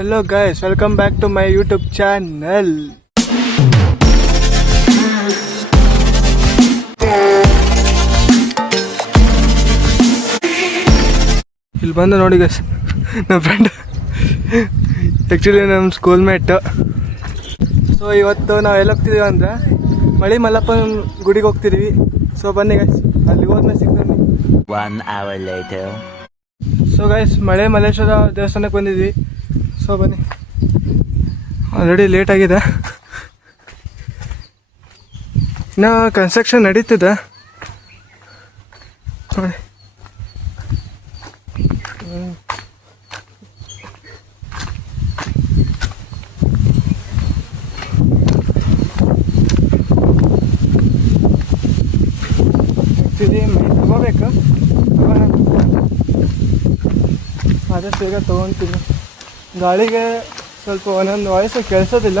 Hello guys, welcome back to my YouTube channel. ಇಲ್ಲಿ ಬಂದು ನೋಡಿ ಗೈಸ್, ನಮ್ಮ ಫ್ರೆಂಡ್ ಆ್ಯಕ್ಚುಲಿ ನಮ್ಮ ಸ್ಕೂಲ್ ಮೇಟ್. ಸೊ ಇವತ್ತು ನಾವು ಎಲ್ಲಿ ಹೋಗ್ತಿದ್ದೀವಿ ಅಂದರೆ ಮಳಿ ಮಲ್ಲಪ್ಪನ ಗುಡಿಗೆ ಹೋಗ್ತಿದ್ದೀವಿ. ಸೊ ಬನ್ನಿ ಗೈಸ್, ಅಲ್ಲಿಗೆ ಹೋದ್ಮೇಲೆ ಸಿಗ್ತಾನೆ. 1 hour later. ಸೊ ಗೈಸ್, ಮಳೆ ಮಲ್ಲೇಶ್ವರ ದೇವಸ್ಥಾನಕ್ಕೆ ಬಂದಿದ್ವಿ. ಸೊ ಬನ್ನಿ, ಆಲ್ರೆಡಿ ಲೇಟ್ ಆಗಿದೆ, ಇನ್ನು ಕನ್ಸ್ಟ್ರಕ್ಷನ್ ನಡೀತಿದೆ ನೋಡಿ. ಆ್ಯಕ್ಚುಲಿ ಮೈ ತಗೋಬೇಕು, ಆದಷ್ಟು ಬೇಗ ತೊಗೊತೀವಿ. ಗಾಳಿಗೆ ಸ್ವಲ್ಪ ಒಂದೊಂದು ವಾಯ್ಸು ಕೇಳಿಸೋದಿಲ್ಲ.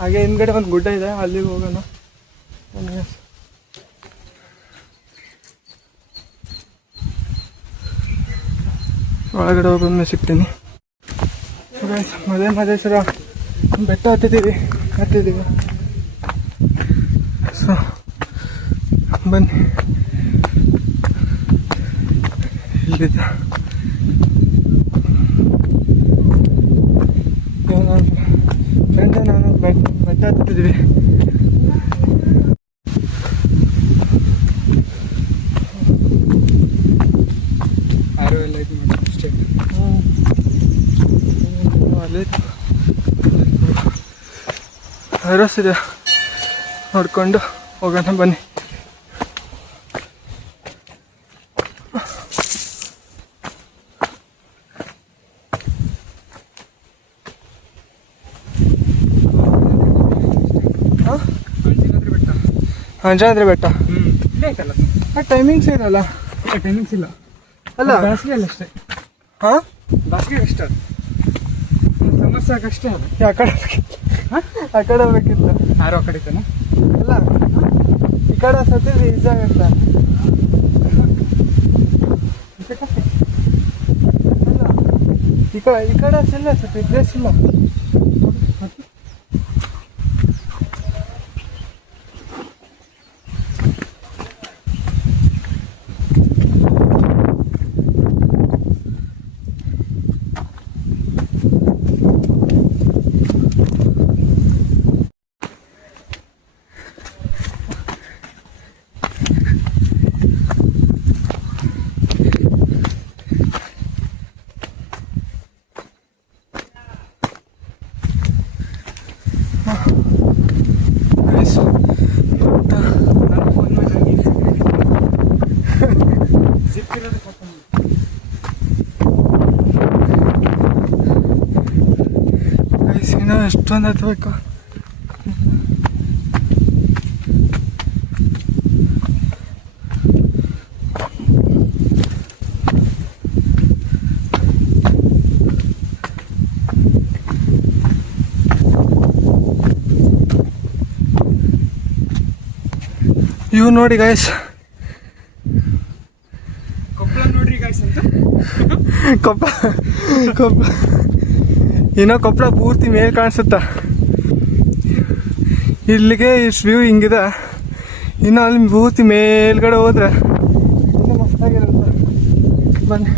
ಹಾಗೆ ಹಿಂದ್ಗಡೆ ಒಂದು ಗುಡ್ಡ ಇದೆ, ಅಲ್ಲಿಗೆ ಹೋಗೋಣ. ಒಳಗಡೆ ಹೋಗೋದನ್ನ ಸಿಗ್ತೀನಿ. ಮಹದೇಶ್ವರ ಬೆಟ್ಟ ಹತ್ತಿದ್ದೀವಿ. ಸೊ ಬನ್ನಿ, ಇಲ್ಲಿದ್ದ ಫ್ರೆಂಡ್ ನಾನು ಬೆಟ್ಟ ಹತ್ತಿದ್ದೀವಿ. ಇದೆ, ನೋಡ್ಕೊಂಡು ಹೋಗೋಣ ಬನ್ನಿ. ಅಂಜನಾದ್ರಿ ಬೆಟ್ಟ ಟೈಮಿಂಗ್ಸ್ ಇರಲ್ಲ. ಟೈಮಿಂಗ್ಸ್ ಇಲ್ಲ ಅಲ್ಲ, ಬೇಸಿಗೆ ಅಲ್ಲ ಅಷ್ಟೇ. ಹಾಂ, ಬೇಸಿಗೆ ಅಷ್ಟೇ, ಸಮಸ್ಯೆ ಆಗಷ್ಟೇ. ಅದು ಆ ಕಡೆ ಬೇಕಿತ್ತು. ಯಾರೋ ಆ ಕಡೆ ಇದ್ದಾನೆ. ಅಲ್ಲ, ಈ ಕಡೆ ಸತಿ ಈಜಿ ಆಗತ್ತ. ಅಲ್ಲ, ಈ ಕಡೆ ಇಲ್ಲ ಸತಿ ಪ್ಲೇಸ್ ಇಲ್ಲ. ಎಷ್ಟೊಂದು ಹತ್ತಬೇಕು. ಇವು ನೋಡಿ ಗಾಯ್ಸ್, ಕೊಪ್ಪಳ ನೋಡ್ರಿ ಗಾಯ್ಸ್ ಅಂತ. ಕೊಪ್ಪಳ ಏನೋ ಕೊಪ್ಪಳ ಪೂರ್ತಿ ಮೇಲೆ ಕಾಣಿಸುತ್ತ. ಇಲ್ಲಿಗೆ ಇಷ್ಟು ವ್ಯೂ ಹಿಂಗಿದೆ. ಇನ್ನು ಅಲ್ಲಿ ಪೂರ್ತಿ ಮೇಲ್ಗಡೆ ಹೋದ್ರೆ ಇನ್ನೂ ಮಸ್ತಾಗಿರುತ್ತೆ. ಬನ್ನಿ,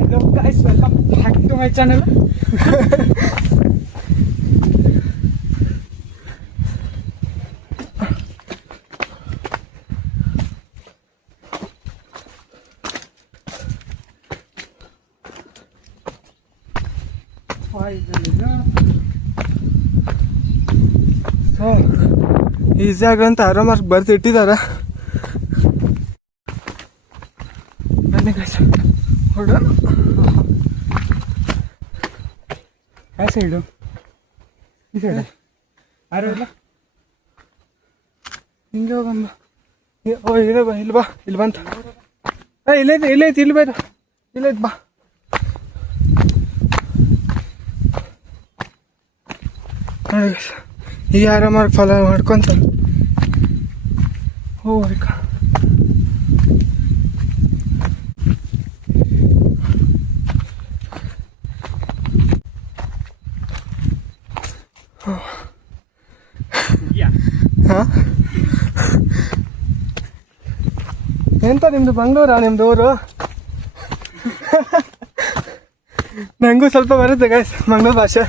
hello guys, welcome back to my channel. So easy ಆಗಂತ ಆರಾಮಾಗಿ ಬರ್ದು ಇಟ್ಟಿದ್ದಾರೆ. ಬನ್ನಿ ಗಾಯ್ಸ್, ಹೊರಡೋಣ. ಆ ಸೈಡು, ಈ ಸೈಡು ಯಾರು ಇಲ್ಲ. ಹಿಂಗೆ ಹೋಗಮ್ಮ. ಓ, ಇಲ್ಲಿ ಬಾ, ಇಲ್ಲಿ ಬಂತ. ಇಲ್ಲೈತಿ ಇಲ್ಲಿ ಬೇಡ ಇಲ್ಲೈತಿ ಬಾ. ನೋಡಿ ಈಗ ಆರಾಮಾಗಿ ಫಾಲೋ ಮಾಡ್ಕೊಂತ ಹೋಗ್ಬೇಕು. ಹಾಂ ಎಂತ ನಿಮ್ದು ಬೆಂಗಳೂರಾ ನಿಮ್ದು ಊರು? ನಂಗೂ ಸ್ವಲ್ಪ ಬರುತ್ತೆ ಗೈಸ್ ಮಂಗಳೂರು ಭಾಷೆ.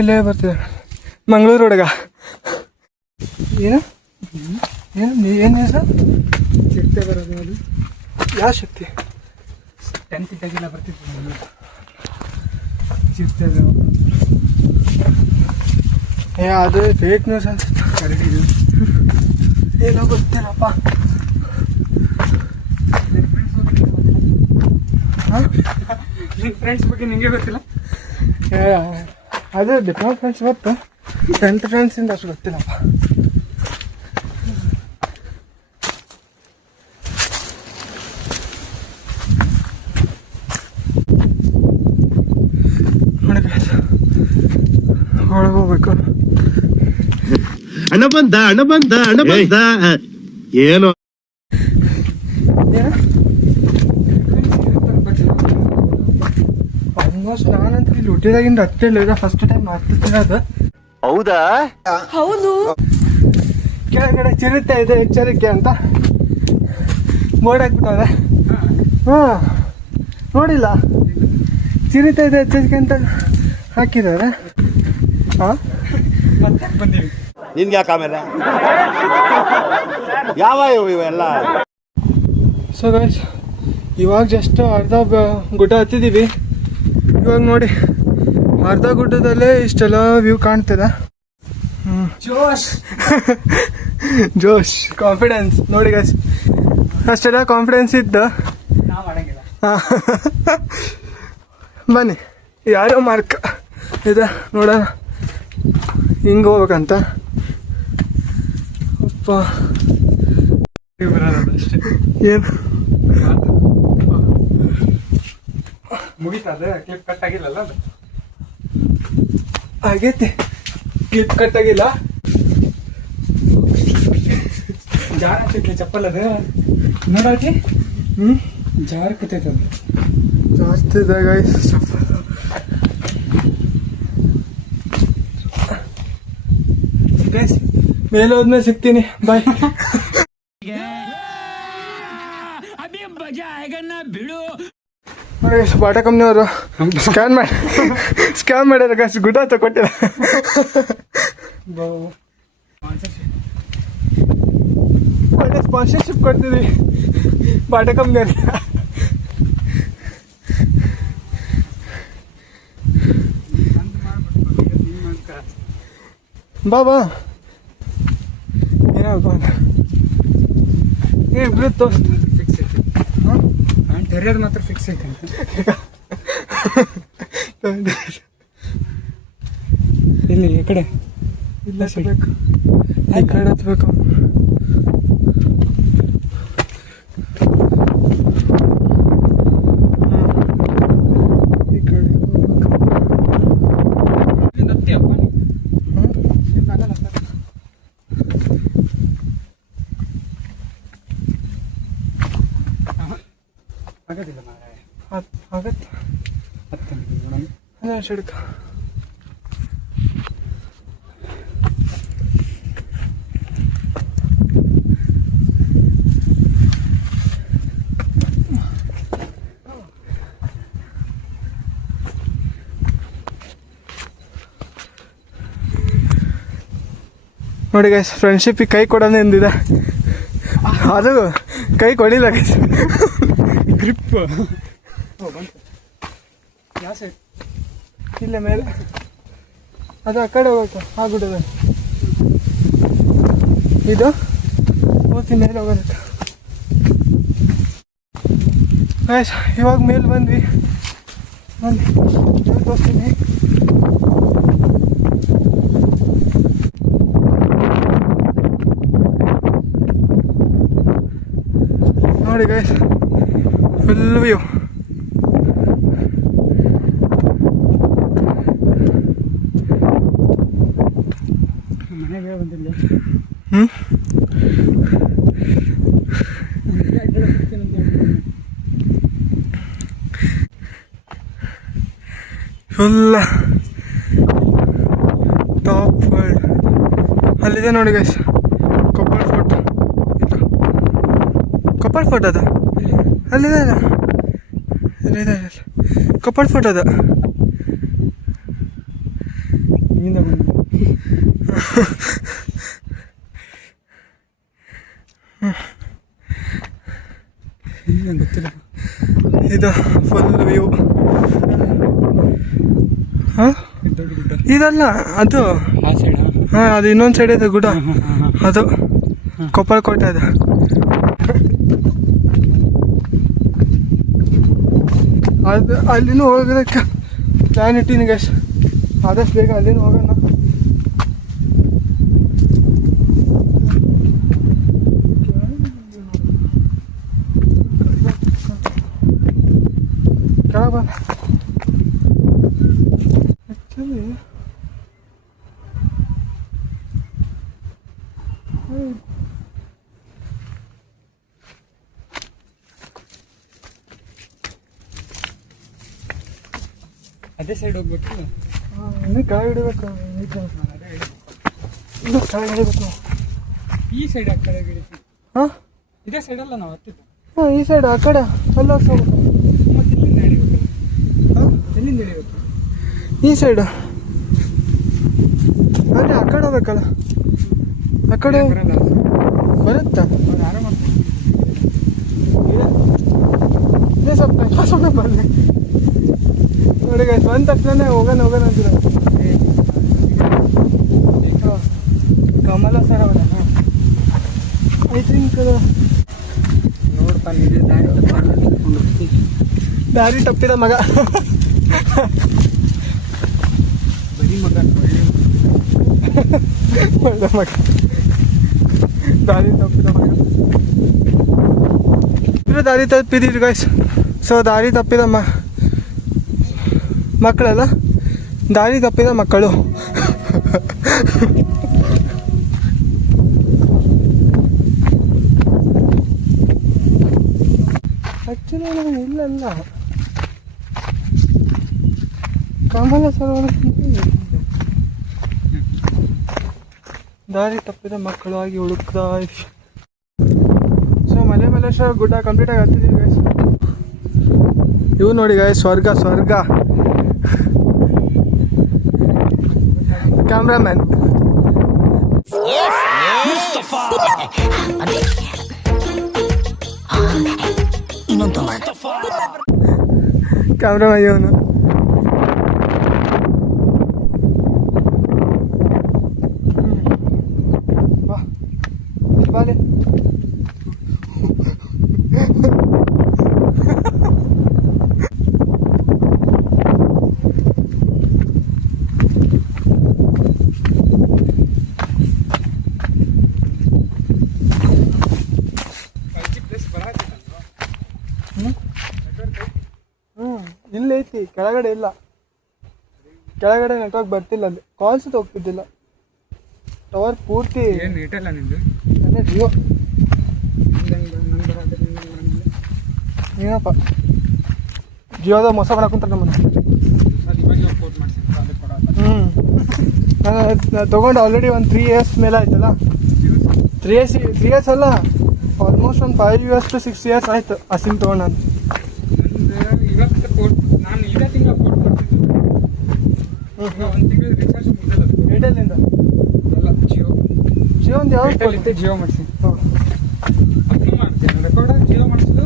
ಇಲ್ಲೇ ಬರ್ತಿದೆ ಮಂಗಳೂರು ಹುಡುಗ. ಏನು ಏನು ಹೆಸರು? ಚಿರತೆ ಬರೋದು ಅದು ಯಾವ ಶಕ್ತಿ? 10th ಇದ್ದಾಗೆಲ್ಲ ಬರ್ತಿತ್ತು ಚಿರತೆ ಅದು. ಅದು ಫೇಕ್ ನ್ಯೂಸ್ ಅನ್ಸುತ್ತೆ. ಕರಡಿದು ಏನೋ ಗೊತ್ತಿಲ್ಲಪ್ಪ. ನಿನ್ನ ಫ್ರೆಂಡ್ಸ್ ಬಗ್ಗೆ ನಿಂಗೆ ಗೊತ್ತಿಲ್ಲ? ಅದು ಡಿಪ್ಲೊಮಾ ಫ್ರೆಂಡ್ಸ್ ಗೊತ್ತು, 10th ಫ್ರೆಂಡ್ಸಿಂದ ಅಷ್ಟು ಗೊತ್ತಿಲ್ಲಪ್ಪ. ನೋಡಿ ಒಳಗೆ ಹೋಗ್ಬೇಕು. ಹಣ ಬಂದ ಏನು ಆಲ್ಮೋಸ್ಟ್ ನಾನಂತ ಇಲ್ಲಿ ಹುಟ್ಟಿದಾಗಿಂದ ಹತ್ತಿಲ್ಲ, ಫಸ್ಟ್ ಟೈಮ್ ಹತ್ತಿರೋದು. ಹೌದಾ? ಹೌದು. ಕೆಳಗಡೆ ಚಿರತೆ ಇದೆ ಎಚ್ಚರಿಕೆ ಅಂತ ಬೋರ್ಡ್ ಹಾಕ್ಬಿಟ್ಟವ್ರೆ. ಹಾಂ ನೋಡಿಲ್ಲ, ಚಿರತೆ ಇದೆ ಎಚ್ಚರಿಕೆ ಅಂತ ಹಾಕಿದ್ದಾರೆ. ಹಾಂ ಮತ್ತೆ ಬಂದೀವಿ. ನಿನ್ಗೆ ಯಾಕೆ ಆಮೇಲೆ ಯಾವ ಇವೆಲ್ಲ? ಸೊ ಗೈಸ್ ಇವಾಗ ಜಸ್ಟ್ ಅರ್ಧ ಗುಡ್ಡ ಹತ್ತಿದ್ದೀವಿ. ಇವಾಗ ನೋಡಿ ಅರ್ಧ ಗುಡ್ಡದಲ್ಲೇ ಇಷ್ಟೆಲ್ಲ ವ್ಯೂ ಕಾಣ್ತಿದೆ. ಜೋಶ್ ಕಾನ್ಫಿಡೆನ್ಸ್ ನೋಡಿ ಗೈಸ್, ಅಷ್ಟೆಲ್ಲ ಕಾನ್ಫಿಡೆನ್ಸ್ ಇದ್ದು ನಾವು ಮಾಡಂಗಿಲ್ಲ. ಬನ್ನಿ ಯಾರೋ ಮಾರ್ಕ್ ಇದೆ ನೋಡೋಣ ಹಿಂಗೆ ಹೋಗ್ಬೇಕಂತ. ಅಪ್ಪ ಬರೋದು ಅಷ್ಟೇ. ಏನು ಮುಗಿತಾ? ಅದೇ ಕ್ಲಿಪ್ ಕಟ್ ಆಗಿಲ್ಲಲ್ಲ ಅದು? ಆಗೈತಿ, ಕ್ಲಿಪ್ ಕಟ್ಟಾಗಿಲ್ಲ. ಜಾರ ಆಗ್ತೈತಿ ಚಪ್ಪಲ್ ಅದು ನೋಡಾಕಿ. ಜಾರ ಕತ್ತೈತೆ ಅದು ಜಾಸ್ತಿ ಇದೆ ಗೈಸ್. ಗೈಸ್ ಮೇಲೆ ಹೋದ್ಮೇಲೆ ಸಿಗ್ತೀನಿ, ಬಾಯ್. ನೋಡಿ ಬಾಟಾ ಕಂಪ್ನಿಯವರು ಸ್ಕ್ಯಾಮ್ ಮಾಡ್ಯಾರ ಗೈಸ್, ಗುಡ್ಡ ತಗೊಟ್ಟಿಲ್ಲ. ಒಳ್ಳೆ ಸ್ಪಾನ್ಸರ್ಶಿಪ್ ಕೊಡ್ತೀವಿ ಬಾಟಾ ಕಂಪ್ನಿಯವ್ರಿಗೆ. ಬಾ ಏನಪ್ಪ ಇಬ್ರು ತೋರ್ಸ್ ಫಿಕ್ಸ್ ಐತಿ. ನಾನು ತೆರೆಯೋದು ಮಾತ್ರ ಫಿಕ್ಸ್ ಐತೆ ಅಂತ. ಇಲ್ಲಿ ಈ ಕಡೆ ಇಲ್ಲ ಸಿಗ್ಬೇಕು, ಈ ಕಡೆ ಹತ್ಬೇಕು. ಈ ಕಡೆ ಆಗೋದಿಲ್ಲ ಮಾರಾಯ. ಆಗತ್ತೆ ಹತ್ತು ನೋಡೋಣ. ಅದೇ ಸಿಡ್ಕ. ನೋಡಿ ಗೈಸ್, ಫ್ರೆಂಡ್ಶಿಪ್ಪಿಗೆ ಕೈ ಕೊಡೋಣ ಎಂದಿದೆ, ಅದು ಕೈ ಕೊಡಿಲ್ಲ ಗೈಸ್. ಗ್ರಿಪ್ ಬಂತು. ಯಾವ ಸೈಡ್? ಇಲ್ಲೇ ಮೇಲೆ ಅದು ಆ ಕಡೆ ಹೋಗ್ಬೇಕು ಆ ಗುಡ್ಡದ ಇದು ಹೋಗ್ತೀನಿ ಮೇಲೆ ಹೋಗೋದಕ್ಕೆ. ಆಯ್ತು ಇವಾಗ ಮೇಲೆ ಬಂದ್ವಿ. ಬನ್ನಿ ತೋರಿಸ್ತೀನಿ. ನೋಡಿ ಗೈಸ್ ಫುಲ್ ವ್ಯೂ. ಮನೆಗೆ ಬಂದಿಲ್ಲ. ಫುಲ್ಲ ಟಾಪ್ ವರ್ಲ್ಡ್ ಅಲ್ಲಿದೆ ನೋಡಿ ಗೈಸ್ ಕೊಪ್ಪಳ ಫೋರ್ಟ್. ಇಲ್ಲ ಕೊಪ್ಪಳ ಫೋರ್ಟ್ ಅದ ಅಲ್ಲಿದೆ ಅಲ್ಲ ಅಲ್ಲಿದೆ ಕೊಪ್ಪಳ ಫೋರ್ಟ್ ಅದ. ಇಲ್ಲಿಂದ ಬಂದು ಗೊತ್ತಿಲ್ಲ. ಇದು ಫುಲ್ ವ್ಯೂ. ಹಾಂ ದೊಡ್ಡ ಗುಡ್ಡ ಇದಲ್ಲ ಅದು. ಆ ಸೈಡ್. ಹಾಂ ಅದು ಇನ್ನೊಂದು ಸೈಡ್ ಇದೆ ಗುಡ್ಡ. ಅದು ಕೊಪ್ಪಳ ಕೋಟೆ ಅದು. ಅದು ಅಲ್ಲಿನೂ ಹೋಗೋದಕ್ಕೆ ಪ್ಲ್ಯಾನ್ ಇಟ್ಟಿನಿ ಗೈಸ್. ಆದಷ್ಟು ಬೇಗ ಅಲ್ಲಿನೂ ಹೋಗೋಣ. ಕೆಳಗೆ ಬಾ. ಆ್ಯಕ್ಚುಲಿ ಅದೇ ಸೈಡ್ ಹೋಗ್ಬಿಟ್ಟು ಇನ್ನೂ ಕೆಳಗೆ ಹಿಡಿಬೇಕು. ಇನ್ನೂ ಕೆಳಗೆ ಹಿಡಿಬೇಕು. ಈ ಸೈಡ್ ಆ ಕಡೆ ಹಿಡಿತೀವಿ. ಹಾಂ ಇದೇ ಸೈಡಲ್ಲ ನಾವು ಹತ್ತಿದ್ದು. ಹಾಂ ಈ ಸೈಡ್ ಆ ಕಡೆ ಎಲ್ಲ ಹೋಗ್ಬೇಕು. ಮತ್ತೆ ಇಲ್ಲಿಂದ ಹಿಡಿಬೇಕು. ಹಾಂ ಎಲ್ಲಿಂದ ಹಿಡಿಬೇಕು? ಈ ಸೈಡು ಅದೇ ಆ ಕಡೆ ಹೋಗ್ಬೇಕಲ್ಲ. ಆ ಕಡೆ ಬರಲ್ಲ ಬರುತ್ತಾ? ಅವ್ರು ಆರಾಮ ಇದೇ ಸ್ವಲ್ಪ ಬರಲಿ ನೋಡಿ ಗೈಸ್. ಬಂದ ತಕ್ಷಣ ಹೋಗೋಣ ಅಂತಿದ್ದಾರೆ. ಕಮಲ ಸರ್ ಅವರ ಐ ಥಿಂಕ್ ನೋಡ್ತಾ ನಿಜ ದಾರಿ ತಪ್ಪಿದ ಮಗ. ಬರೀ ಮಗ ಒಳ್ಳೆ ಮಗ ದಾರಿ ತಪ್ಪಿದ ಮಗ. ಇದ್ರೆ ದಾರಿ ತಪ್ಪಿದ್ದೀರಿ ಗೈಸ್. ಸೊ ದಾರಿ ತಪ್ಪಿದ ಮಕ್ಕಳಲ್ಲ, ದಾರಿ ತಪ್ಪಿದ ಮಕ್ಕಳು. ಆ್ಯಕ್ಚುಲಿ ನನಗೆ ಇಲ್ಲಲ್ಲ ಕಮಲ ಸರೋವರ ದಾರಿ ತಪ್ಪಿದ ಮಕ್ಕಳು ಆಗಿ ಹುಡುಕ್ತಾ ಇದ್ವಿ. ಸೊ ಮಲೇಶ್ವರ ಗುಡ್ಡ ಕಂಪ್ಲೀಟಾಗಿ ಹತ್ತಿದ್ದೀವಿ ಗೈಸ್. ಇವು ನೋಡಿ ಗೈಸ್ ಸ್ವರ್ಗ ಸ್ವರ್ಗ. ಕ್ಯಾಮ್ರಾಮ್ಯಾನ್ ಕ್ಯಾಮ್ರಾಮ್ಯಾನ್ ಇವನು. ಬಾಲೆ ಇಲ್ಲೈತಿ, ಕೆಳಗಡೆ ಇಲ್ಲ. ಕೆಳಗಡೆ ನೆಟ್ವರ್ಕ್ ಬರ್ತಿಲ್ಲ, ಅಲ್ಲಿ ಕಾಲ್ಸ್ ಹೋಗ್ತಿದ್ದಿಲ್ಲ. ಟವರ್ ಪೂರ್ತಿ ಏನು ಇಟ್ಟಲ್ಲ ನಿಂದು. ಅದೇ ಜಿಯೋ. ಏನಪ್ಪ ಜಿಯೋದ ಮೋಸ ಮಾಡಕ್ಕಂತಾರೆ ನಮ್ಮನ್ನು. ನಾನು ತೊಗೊಂಡು ಆಲ್ರೆಡಿ ಒಂದು 3 years ಮೇಲೆ ಆಯ್ತಲ್ಲ. 3 years ಅಲ್ಲ, ಆಲ್ಮೋಸ್ಟ್ ಒಂದು 5 years to 6 years ಆಯ್ತು ಆ ಸಿಮ್ ತೊಗೊಂಡು ನಾನು. ಇವತ್ತು ನಾನು ಇದೇ ತಿಂಗಳ ಫೋನ್ ಮಾಡ್ತಿದ್ದೆ. ಒಂದು ತಿಂಗಳು ರಿಚಾರ್ಜ್ ಮುಗಿದಲ್ಲ. ಏರ್ಟೆಲ್ಲಿಂದ ಅಲ್ಲ, ಜಿಯೋ ಒಂದು ಯಾವ ಏರ್ಟೆಲ್ ಜಿಯೋ ಮಾಡಿಸಿ. ಹಾಂ ಅದನ್ನು ಮಾಡ್ತೀನಿ ರೆಕಾರ್ಡ್ ಜಿಯೋ ಮಾಡಿಸಿದ್ದು.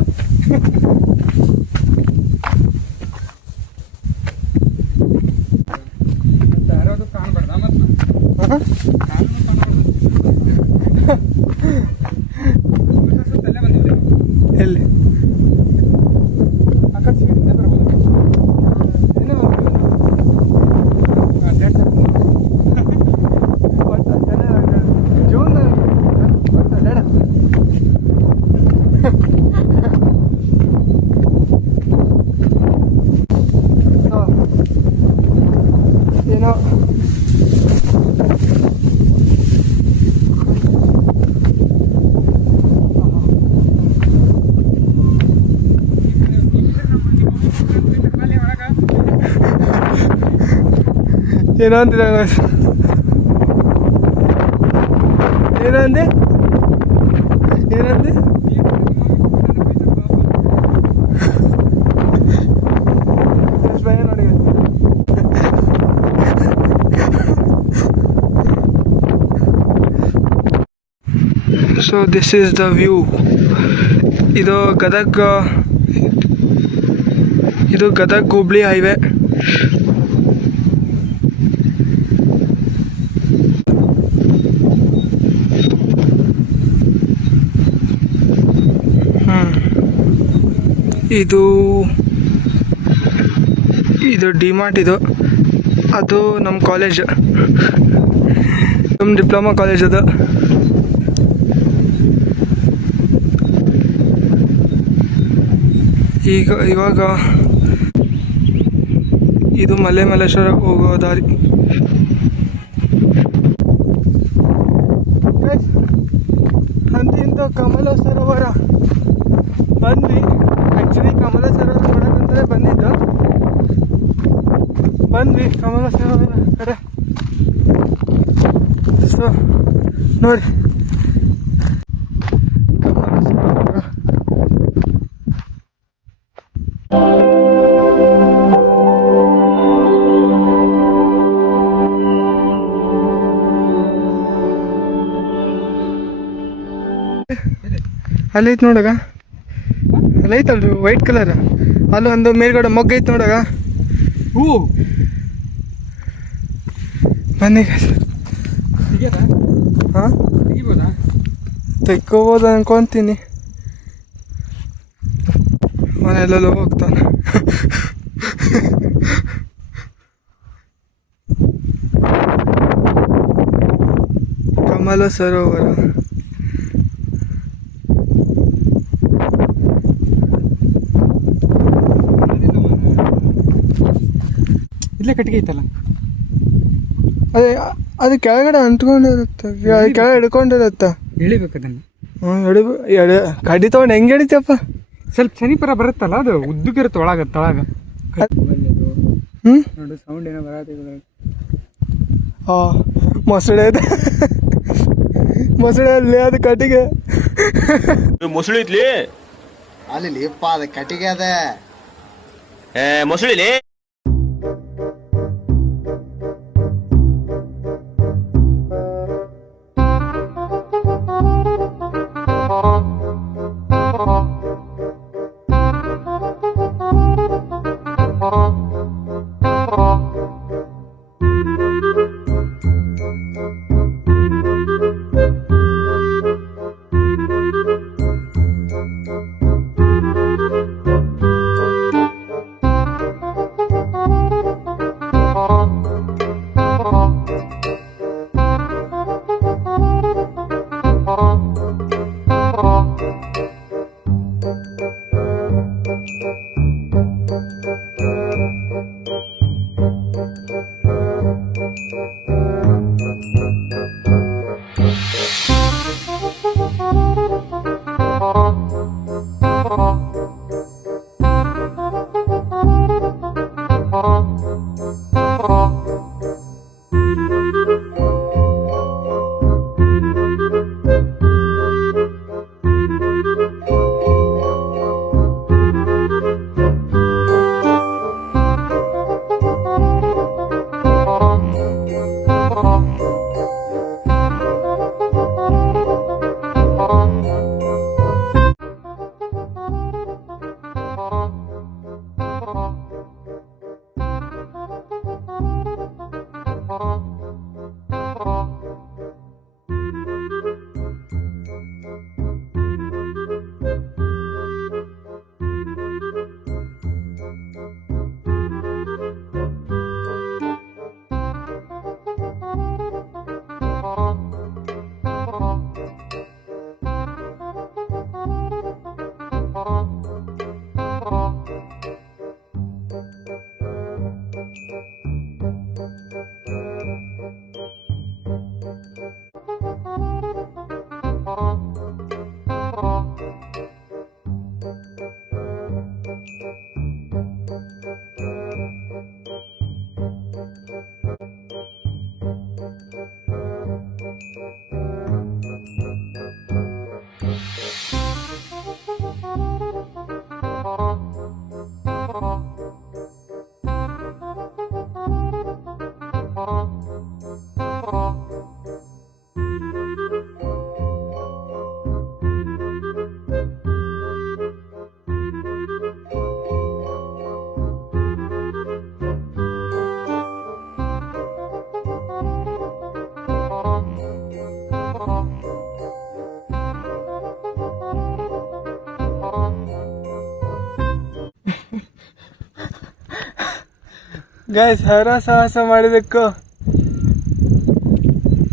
ಏನೋ ಅಂತಿದ್ದ ಏನಂದೆ ಏನಂದೆ ಭಯ ನೋಡಿ. So this is the view. ಇದು ಗದಗ್ ಹುಬ್ಳಿ ಹೈವೇ. ಇದು ಡಿಮಾರ್ಟ್. ಅದು ನಮ್ಮ ಕಾಲೇಜ್, ನಮ್ಮ ಡಿಪ್ಲೊಮಾ ಕಾಲೇಜ್ ಅದು. ಇವಾಗ ಇದು ಮಲ್ಲೇಶ್ವರ ಹೋಗೋ ದಾರಿ. ಅಂತಿಂತ ಕಮಲ ಸರೋವರ ಬಂದ್ವಿ. ಆ್ಯಕ್ಚುಲಿ ಕಮಲ ಸರೋವರ ನೋಡೋಕ್ಕಂತಲೇ ಬಂದ್ವಿ ಕಮಲ ಸರೋವರ ಕಡೆ. ಸೊ ನೋಡಿ ಕಮಲ ಸರೋವರ. ಅಲ್ಲೈತೆ ನೋಡಗ, ಅಲ್ಲೈತಲ್ರಿ ವೈಟ್ ಕಲರ್. ಅಲ್ಲೊಂದು ಮೇಲ್ಗಡೆ ಮೊಗ್ಗೈತೆ ನೋಡಗ. ಹೂ ಬನ್ನಿ. ಹಾಂ ತೆಗಿಬೋದಾ? ತೆಕ್ಕೋಬೋದು ಅನ್ಕೊತೀನಿ. ಅವನೆಲ್ಲೋ ಹೋಗ್ತಾನೆ. ಕಮಲ ಸರೋವರ. ಇಲ್ಲೇ ಕಟ್ಟಿಗೆ ಐತಲ್ಲ, ಅದು ಕೆಳಗಡೆ ಅಂಟ್ಕೊಂಡಿರುತ್ತೆ, ಕೆಳಗಡೆ ಹಿಡ್ಕೊಂಡಿರುತ್ತೆ. ಎಳಿಬೇಕು ಅದನ್ನು. ಕಡ್ಡಿ ತೊಗೊಂಡು ಹೆಂಗೆ ಹಿಡಿತಪ್ಪ? ಸ್ವಲ್ಪ ಶನಿಪರ ಬರುತ್ತಲ್ಲ, ಅದು ಉದ್ದಕ್ಕಿರುತ್ತೆ ತಳಗ. ಹ್ಞೂ ನೋಡು ಸೌಂಡ್ ಏನೋ ಬರತ್ತೆ. ಮೊಸಳೆ ಇದೆ, ಮೊಸಳೆ ಅಲ್ಲಿ ಅದು ಕಟ್ಟಿಗೆ. ಮೊಸಳಿ ಐತ್ಲಿ ಅಲ್ಲಿ ಅಪ್ಪ ಅದು ಕಟ್ಟಿಗೆ ಅದ ಮೊಸಳಿಲಿ. ಗೈಸ್ ಸಾಹಸ ಮಾಡಿದಕ್ಕೂ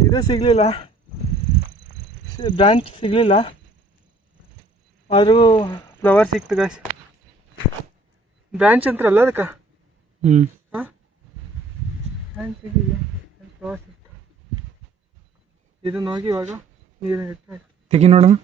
ಇದು ಸಿಗಲಿಲ್ಲ, ಬ್ರಾಂಚ್ ಸಿಗಲಿಲ್ಲ, ಆದರೂ ಫ್ಲವರ್ ಸಿಕ್ತು ಗೈಸ್. ಬ್ರಾಂಚ್ ಅಂತಾರಲ್ಲ ಅದಕ್ಕೆ. ಹಾಂ, ಬ್ರಾಂಚ್ ಸಿಗಲಿಲ್ಲ, ಫ್ಲವರ್ ಸಿಕ್ತು. ಇದನ್ನ ಹೋಗಿ ಇವಾಗ ನೀರು ತೆಗಿ ನೋಡಮ್ಮ.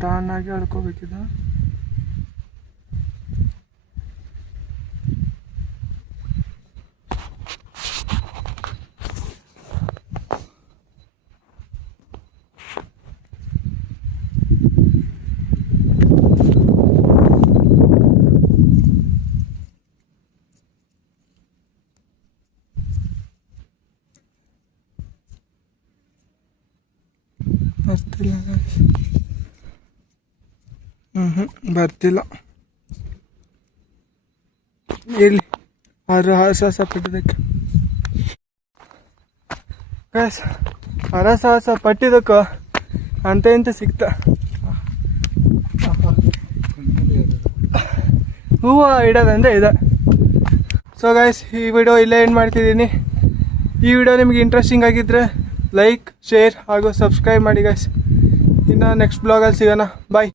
ತಾನಾಗಿ ಅಳ್ಕೋಬೇಕಿದ. ಬರ್ತಿಲ್ಲ ಬರ್ತಿಲ್ಲ. ಇರಲಿ, ಆದರೂ ಸಾಹಸ ಪಟ್ಟಿದ್ದಕ್ಕೆ ಗೈಸ್, ಸಾಹಸ ಪಟ್ಟಿದ್ದಕ್ಕೂ ಅಂತ ಇಂತ ಸಿಕ್ತ. ಹೂವು ಇಡೋದಂದ್ರೆ ಇದೆ. ಸೊ ಗೈಸ್, ಈ ವಿಡಿಯೋ ಇಲ್ಲೇ ಎಂಡ್ ಮಾಡ್ತಿದ್ದೀನಿ. ಈ ವಿಡಿಯೋ ನಿಮಗೆ ಇಂಟ್ರೆಸ್ಟಿಂಗ್ ಆಗಿದ್ದರೆ ಲೈಕ್, ಶೇರ್ ಹಾಗೂ ಸಬ್ಸ್ಕ್ರೈಬ್ ಮಾಡಿ ಗೈಸ್. ಇನ್ನು ನೆಕ್ಸ್ಟ್ ಬ್ಲಾಗಲ್ಲಿ ಸಿಗೋಣ. ಬಾಯ್.